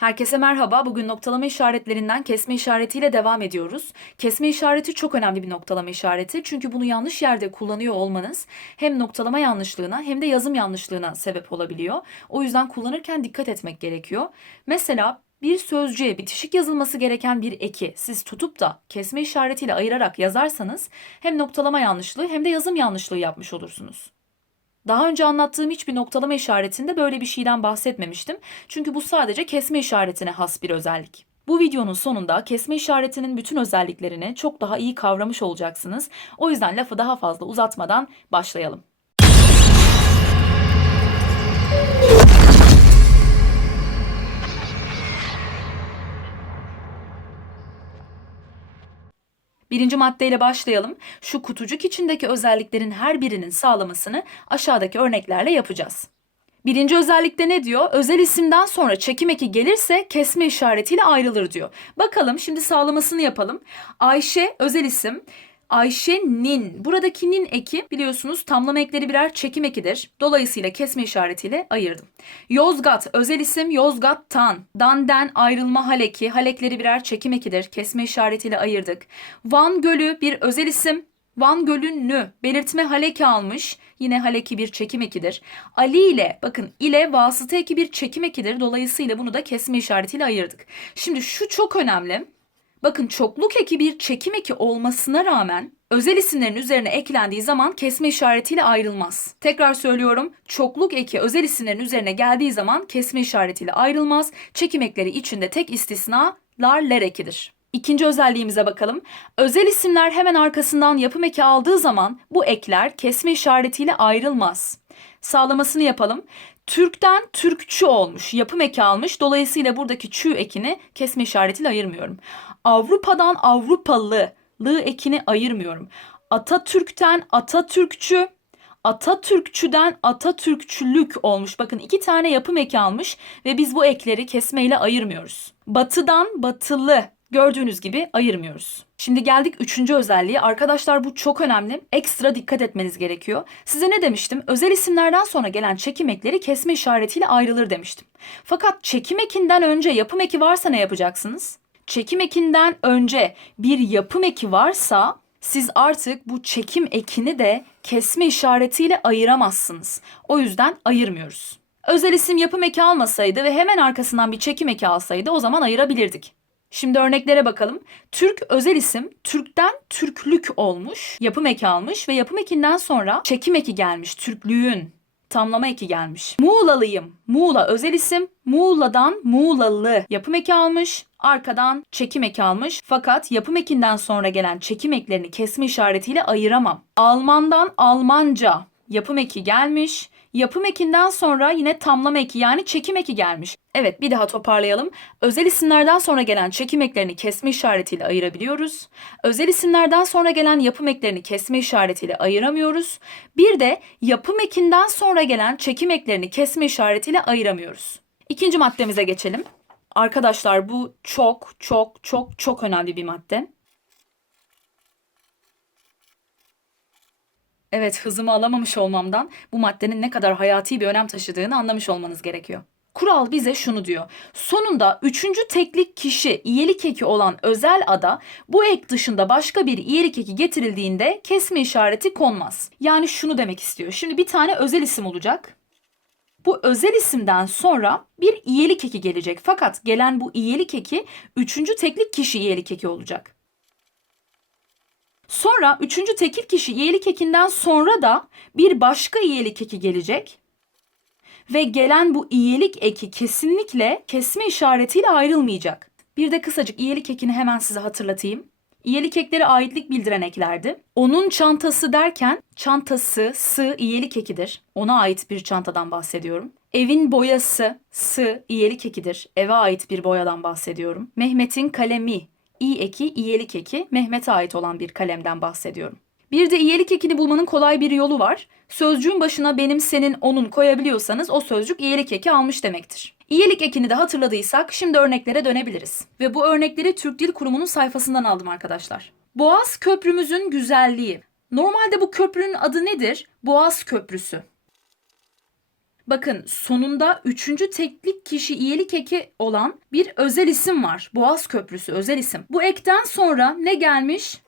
Herkese merhaba. Bugün noktalama işaretlerinden kesme işaretiyle devam ediyoruz. Kesme işareti çok önemli bir noktalama işareti. Çünkü bunu yanlış yerde kullanıyor olmanız hem noktalama yanlışlığına hem de yazım yanlışlığına sebep olabiliyor. O yüzden kullanırken dikkat etmek gerekiyor. Mesela bir sözcüğe bitişik yazılması gereken bir eki siz tutup da kesme işaretiyle ayırarak yazarsanız hem noktalama yanlışlığı hem de yazım yanlışlığı yapmış olursunuz. Daha önce anlattığım hiçbir noktalama işaretinde böyle bir şeyden bahsetmemiştim. Çünkü bu sadece kesme işaretine has bir özellik. Bu videonun sonunda kesme işaretinin bütün özelliklerini çok daha iyi kavramış olacaksınız. O yüzden lafı daha fazla uzatmadan başlayalım. Birinci maddeyle başlayalım. Şu kutucuk içindeki özelliklerin her birinin sağlamasını aşağıdaki örneklerle yapacağız. Birinci özellikte ne diyor? Özel isimden sonra çekim eki gelirse kesme işaretiyle ayrılır diyor. Bakalım şimdi sağlamasını yapalım. Ayşe özel isim. Ayşe'nin. Buradaki nin eki biliyorsunuz tamlama ekleri birer çekim ekidir. Dolayısıyla kesme işaretiyle ayırdım. Yozgat özel isim Yozgat'tan. Dan'den ayrılma haleki. Halekleri birer çekim ekidir. Kesme işaretiyle ayırdık. Van Gölü bir özel isim. Van Gölü'nü belirtme haleki almış. Yine haleki bir çekim ekidir. Ali ile bakın ile vasıta eki bir çekim ekidir. Dolayısıyla bunu da kesme işaretiyle ayırdık. Şimdi şu çok önemli. Bakın çokluk eki bir çekim eki olmasına rağmen özel isimlerin üzerine eklendiği zaman kesme işaretiyle ayrılmaz. Tekrar söylüyorum çokluk eki özel isimlerin üzerine geldiği zaman kesme işaretiyle ayrılmaz. Çekim ekleri içinde tek istisna lar ler ekidir. İkinci özelliğimize bakalım. Özel isimler hemen arkasından yapım eki aldığı zaman bu ekler kesme işaretiyle ayrılmaz. Sağlamasını yapalım. Türk'ten Türkçü olmuş, yapım eki almış. Dolayısıyla buradaki çü ekini kesme işaretiyle ayırmıyorum. Avrupa'dan Avrupalı, lı ekini ayırmıyorum. Atatürk'ten Atatürkçü, Atatürkçüden Atatürkçülük olmuş. Bakın iki tane yapım eki almış ve biz bu ekleri kesmeyle ayırmıyoruz. Batıdan batılı gördüğünüz gibi ayırmıyoruz. Şimdi geldik üçüncü özelliğe. Arkadaşlar bu çok önemli. Ekstra dikkat etmeniz gerekiyor. Size ne demiştim? Özel isimlerden sonra gelen çekim ekleri kesme işaretiyle ayrılır demiştim. Fakat çekim ekinden önce yapım eki varsa ne yapacaksınız? Çekim ekinden önce bir yapım eki varsa siz artık bu çekim ekini de kesme işaretiyle ayıramazsınız. O yüzden ayırmıyoruz. Özel isim yapım eki almasaydı ve hemen arkasından bir çekim eki alsaydı o zaman ayırabilirdik. Şimdi örneklere bakalım. Türk özel isim Türk'ten Türklük olmuş, yapım eki almış ve yapım ekinden sonra çekim eki gelmiş. Türklüğün tamlama eki gelmiş. Muğlalıyım. Muğla özel isim. Muğla'dan Muğlalı yapım eki almış. Arkadan çekim eki almış. Fakat yapım ekinden sonra gelen çekim eklerini kesme işaretiyle ayıramam. Almandan Almanca yapım eki gelmiş. Yapım ekinden sonra yine tamlama eki yani çekim eki gelmiş. Evet bir daha toparlayalım. Özel isimlerden sonra gelen çekim eklerini kesme işaretiyle ayırabiliyoruz. Özel isimlerden sonra gelen yapım eklerini kesme işaretiyle ayıramıyoruz. Bir de yapım ekinden sonra gelen çekim eklerini kesme işaretiyle ayıramıyoruz. İkinci maddemize geçelim. Arkadaşlar bu çok çok çok çok önemli bir madde. Evet hızımı alamamış olmamdan bu maddenin ne kadar hayati bir önem taşıdığını anlamış olmanız gerekiyor. Kural bize şunu diyor. Sonunda üçüncü teklik kişi iyelik eki olan özel ada bu ek dışında başka bir iyelik eki getirildiğinde kesme işareti konmaz. Yani şunu demek istiyor. Şimdi bir tane özel isim olacak. Bu özel isimden sonra bir iyelik eki gelecek. Fakat gelen bu iyelik eki üçüncü teklik kişi iyelik eki olacak. Sonra üçüncü tekil kişi iyelik ekinden sonra da bir başka iyelik eki gelecek. Ve gelen bu iyelik eki kesinlikle kesme işaretiyle ayrılmayacak. Bir de kısacık iyelik ekini hemen size hatırlatayım. İyelik ekleri aitlik bildiren eklerdi. Onun çantası derken çantası sı iyelik ekidir. Ona ait bir çantadan bahsediyorum. Evin boyası sı iyelik ekidir. Eve ait bir boyadan bahsediyorum. Mehmet'in kalemi i eki, iyelik eki Mehmet'e ait olan bir kalemden bahsediyorum. Bir de iyelik ekini bulmanın kolay bir yolu var. Sözcüğün başına benim, senin, onun koyabiliyorsanız o sözcük iyelik eki almış demektir. İyelik ekini de hatırladıysak şimdi örneklere dönebiliriz. Ve bu örnekleri Türk Dil Kurumu'nun sayfasından aldım arkadaşlar. Boğaz Köprümüzün güzelliği. Normalde bu köprünün adı nedir? Boğaz Köprüsü. Bakın sonunda üçüncü teklik kişi iyilik eki olan bir özel isim var. Boğaz Köprüsü özel isim. Bu ekten sonra ne gelmiş?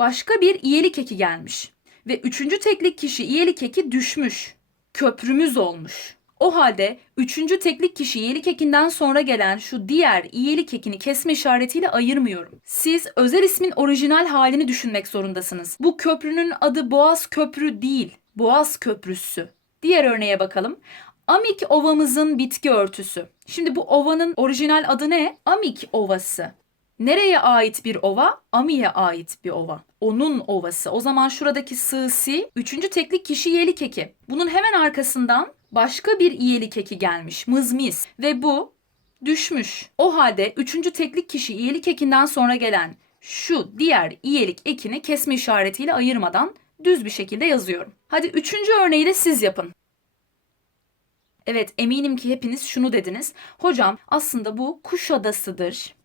Başka bir iyilik eki gelmiş. Ve üçüncü teklik kişi iyilik eki düşmüş. Köprümüz olmuş. O halde üçüncü teklik kişi iyilik ekinden sonra gelen şu diğer iyilik ekini kesme işaretiyle ayırmıyorum. Siz özel ismin orijinal halini düşünmek zorundasınız. Bu köprünün adı Boğaz Köprü değil, Boğaz Köprüsü. Diğer örneğe bakalım. Amik ovamızın bitki örtüsü. Şimdi bu ovanın orijinal adı ne? Amik Ovası. Nereye ait bir ova? Ami'ye ait bir ova. Onun ovası. O zaman şuradaki sığsi üçüncü teklik kişi iyelik eki. Bunun hemen arkasından başka bir iyelik eki gelmiş. Mızmiz. Ve bu düşmüş. O halde üçüncü teklik kişi iyelik ekinden sonra gelen şu diğer iyelik ekini kesme işaretiyle ayırmadan düz bir şekilde yazıyorum. Hadi üçüncü örneği de siz yapın. Evet eminim ki hepiniz şunu dediniz. Hocam aslında bu Kuşadası'dır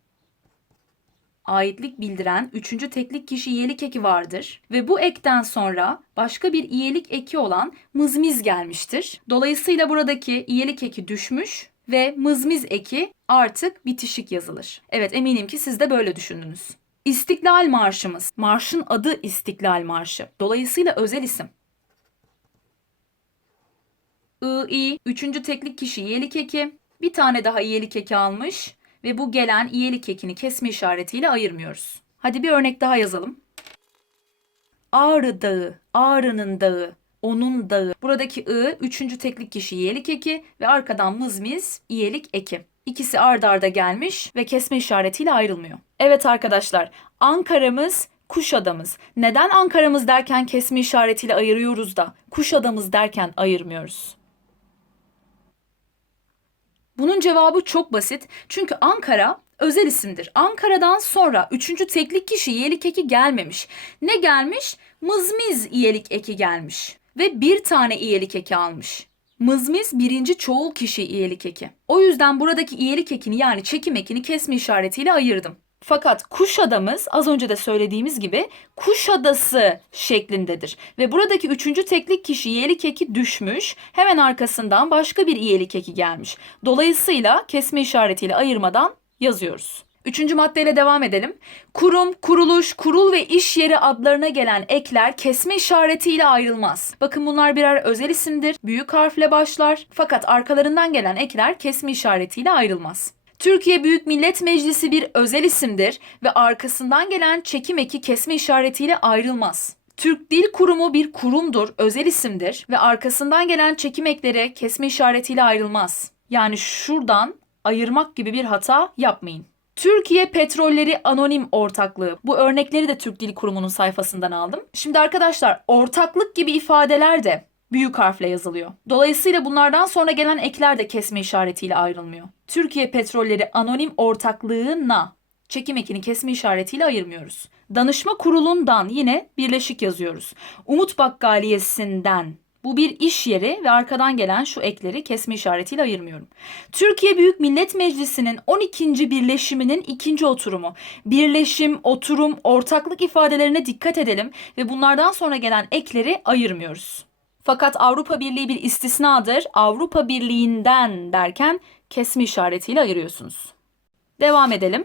aitlik bildiren üçüncü teklik kişi iyelik eki vardır ve bu ekten sonra başka bir iyelik eki olan mızmiz gelmiştir. Dolayısıyla buradaki iyelik eki düşmüş ve mızmiz eki artık bitişik yazılır. Evet eminim ki siz de böyle düşündünüz. İstiklal Marşımız. Marşın adı İstiklal Marşı. Dolayısıyla özel isim. I, I, üçüncü teklik kişi iyelik eki. Bir tane daha iyelik eki almış ve bu gelen iyelik ekini kesme işaretiyle ayırmıyoruz. Hadi bir örnek daha yazalım. Ağrı Dağı, Ağrı'nın dağı, onun dağı. Buradaki ı üçüncü teklik kişi iyelik eki ve arkadan mızmiz iyelik eki. İkisi ard arda gelmiş ve kesme işaretiyle ayrılmıyor. Evet arkadaşlar Ankara'mız Kuşadamız. Neden Ankara'mız derken kesme işaretiyle ayırıyoruz da Kuşadamız derken ayırmıyoruz? Bunun cevabı çok basit. Çünkü Ankara özel isimdir. Ankara'dan sonra üçüncü teklik kişi iyelik eki gelmemiş. Ne gelmiş? Mızmiz iyelik eki gelmiş. Ve bir tane iyelik eki almış. Mızmiz birinci çoğul kişi iyelik eki. O yüzden buradaki iyelik ekini yani çekim ekini kesme işaretiyle ayırdım. Fakat Kuşadamız az önce de söylediğimiz gibi Kuşadası şeklindedir. Ve buradaki üçüncü teklik kişi iyelik eki düşmüş. Hemen arkasından başka bir iyelik eki gelmiş. Dolayısıyla kesme işaretiyle ayırmadan yazıyoruz. Üçüncü maddeyle devam edelim. Kurum, kuruluş, kurul ve iş yeri adlarına gelen ekler kesme işaretiyle ayrılmaz. Bakın bunlar birer özel isimdir. Büyük harfle başlar. Fakat arkalarından gelen ekler kesme işaretiyle ayrılmaz. Türkiye Büyük Millet Meclisi bir özel isimdir ve arkasından gelen çekim eki kesme işaretiyle ayrılmaz. Türk Dil Kurumu bir kurumdur, özel isimdir ve arkasından gelen çekim ekleri kesme işaretiyle ayrılmaz. Yani şuradan ayırmak gibi bir hata yapmayın. Türkiye Petrolleri Anonim Ortaklığı. Bu örnekleri de Türk Dil Kurumu'nun sayfasından aldım. Şimdi arkadaşlar ortaklık gibi ifadeler de büyük harfle yazılıyor. Dolayısıyla bunlardan sonra gelen ekler de kesme işaretiyle ayrılmıyor. Türkiye Petrolleri Anonim Ortaklığı'na çekim ekini kesme işaretiyle ayırmıyoruz. Danışma kurulundan yine birleşik yazıyoruz. Umut Bakkaliyesi'nden bu bir iş yeri ve arkadan gelen şu ekleri kesme işaretiyle ayırmıyorum. Türkiye Büyük Millet Meclisi'nin 12. birleşiminin ikinci oturumu. Birleşim, oturum, ortaklık ifadelerine dikkat edelim ve bunlardan sonra gelen ekleri ayırmıyoruz. Fakat Avrupa Birliği bir istisnadır. Avrupa Birliği'nden derken kesme işaretiyle ayırıyorsunuz. Devam edelim.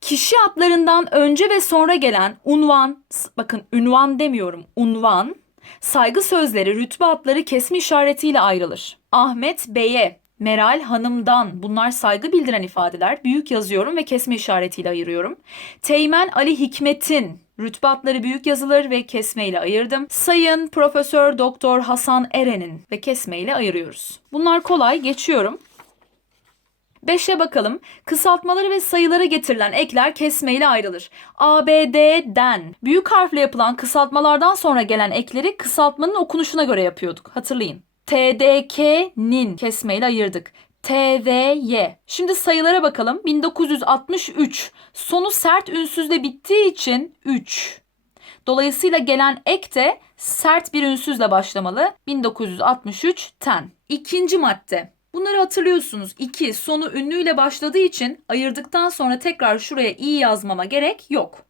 Kişi adlarından önce ve sonra gelen unvan, bakın ünvan demiyorum, unvan, saygı sözleri, rütbe adları kesme işaretiyle ayrılır. Ahmet Bey'e, Meral Hanım'dan bunlar saygı bildiren ifadeler. Büyük yazıyorum ve kesme işaretiyle ayırıyorum. Teğmen Ali Hikmet'in Rütbatları büyük yazılır ve kesmeyle ayırdım. Sayın Profesör Doktor Hasan Eren'in ve kesmeyle ayırıyoruz. Bunlar kolay geçiyorum. 5'e bakalım. Kısaltmaları ve sayıları getirilen ekler kesmeyle ayrılır. ABD'den büyük harfle yapılan kısaltmalardan sonra gelen ekleri kısaltmanın okunuşuna göre yapıyorduk. Hatırlayın. TDK'nin kesmeyle ayırdık. TVY. Şimdi sayılara bakalım. 1963. Sonu sert ünsüzle bittiği için 3. Dolayısıyla gelen ek de sert bir ünsüzle başlamalı. 1963 ten. İkinci madde. Bunları hatırlıyorsunuz. 2 sonu ünlüyle başladığı için ayırdıktan sonra tekrar şuraya i yazmama gerek yok.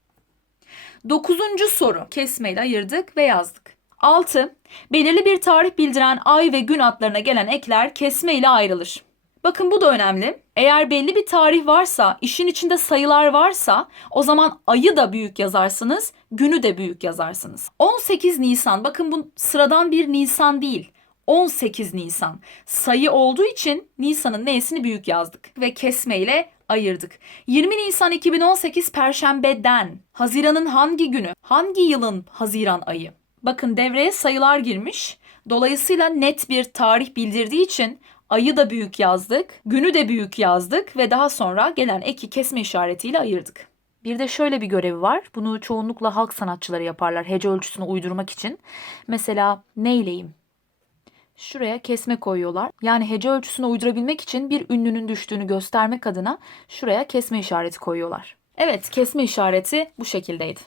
Dokuzuncu soru. Kesmeyle ayırdık ve yazdık. 6. Belirli bir tarih bildiren ay ve gün adlarına gelen ekler kesme ile ayrılır. Bakın bu da önemli. Eğer belli bir tarih varsa, işin içinde sayılar varsa o zaman ayı da büyük yazarsınız, günü de büyük yazarsınız. 18 Nisan, bakın bu sıradan bir Nisan değil. 18 Nisan. Sayı olduğu için Nisan'ın n'sini büyük yazdık ve kesme ile ayırdık. 20 Nisan 2018 Perşembeden. Haziran'ın hangi günü? Hangi yılın Haziran ayı? Bakın devreye sayılar girmiş. Dolayısıyla net bir tarih bildirdiği için ayı da büyük yazdık, günü de büyük yazdık ve daha sonra gelen eki kesme işaretiyle ayırdık. Bir de şöyle bir görevi var. Bunu çoğunlukla halk sanatçıları yaparlar hece ölçüsünü uydurmak için. Mesela neyleyim? Şuraya kesme koyuyorlar. Yani hece ölçüsünü uydurabilmek için bir ünlünün düştüğünü göstermek adına şuraya kesme işareti koyuyorlar. Evet, kesme işareti bu şekildeydi.